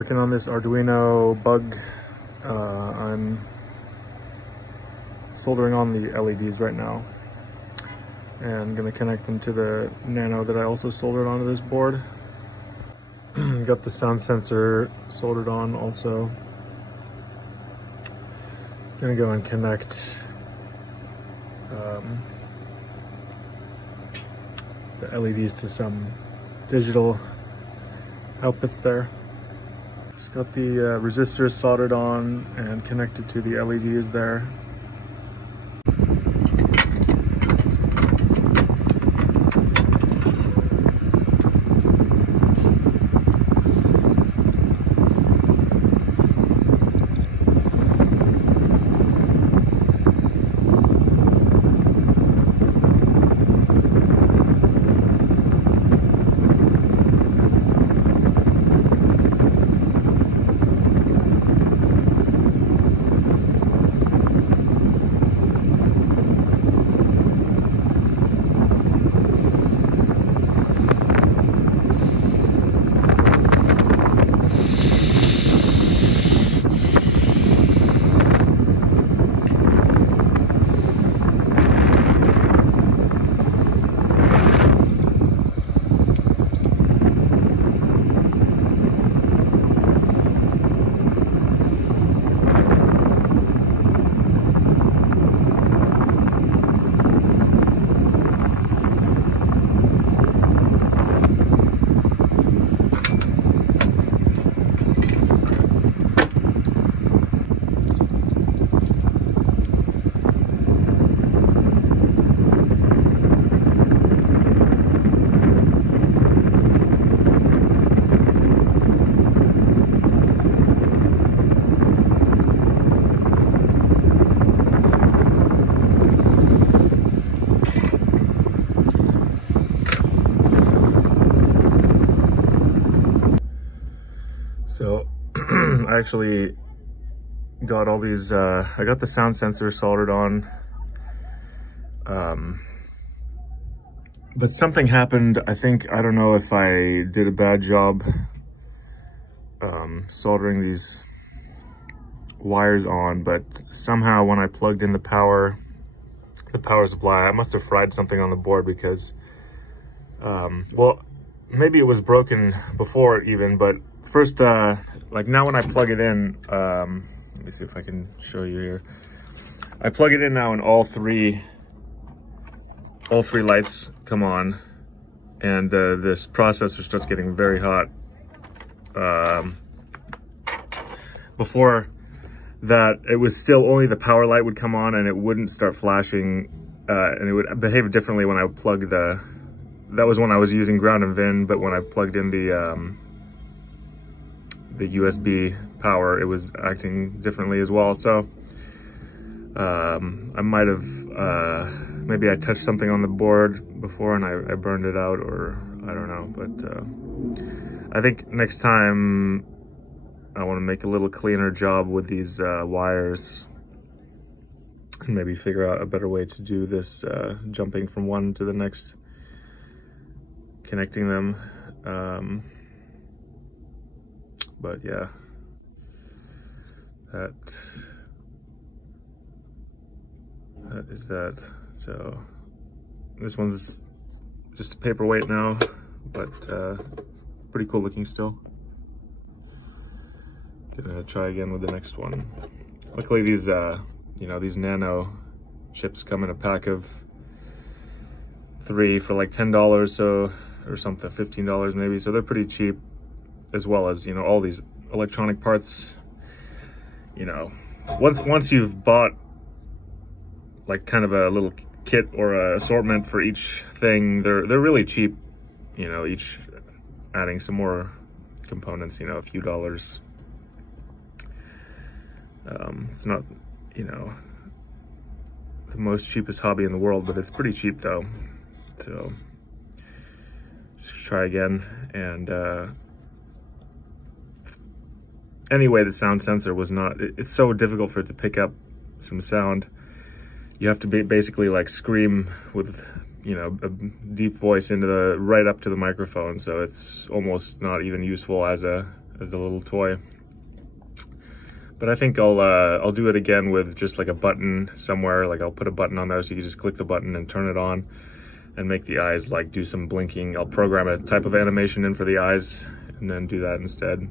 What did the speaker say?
Working on this Arduino bug. I'm soldering on the LEDs right now and gonna connect them to the Nano that I also soldered onto this board. Got the sound sensor soldered on also. Gonna go and connect the LEDs to some digital outputs there. Just got the resistors soldered on and connected to the LEDs there. So I actually got all these, I got the sound sensor soldered on, but something happened. I don't know if I did a bad job soldering these wires on, but somehow when I plugged in the power supply, I must have fried something on the board because, well, maybe it was broken before even, but first, like now when I plug it in, let me see if I can show you here. I plug it in now and all three lights come on, and this processor starts getting very hot. Before that, it was still only the power light would come on and it wouldn't start flashing, and it would behave differently when I would plug that was when I was using ground and VIN, but when I plugged in the USB power, it was acting differently as well. So I might have, maybe I touched something on the board before and I burned it out, or I don't know. But I think next time I want to make a little cleaner job with these wires and maybe figure out a better way to do this, jumping from one to the next, connecting them. But yeah, that is that. So this one's just a paperweight now, but pretty cool looking still. Gonna try again with the next one. Luckily these, you know, these Nano chips come in a pack of 3 for like $10, so, or something, $15 maybe. So they're pretty cheap, as well as, you know, all these electronic parts. You know, once you've bought like kind of a little kit or a assortment for each thing, they're really cheap, you know, each adding some more components, you know, a few dollars. It's not, you know, the most cheapest hobby in the world, but it's pretty cheap though. So just try again. And anyway, the sound sensor was not, it's so difficult for it to pick up some sound. You have to basically like scream with, you know, a deep voice into right up to the microphone. So it's almost not even useful as a as a little toy. But I think I'll do it again with just like a button somewhere. Like I'll put a button on there so you can just click the button and turn it on and make the eyes like do some blinking. I'll program a type of animation in for the eyes and then do that instead.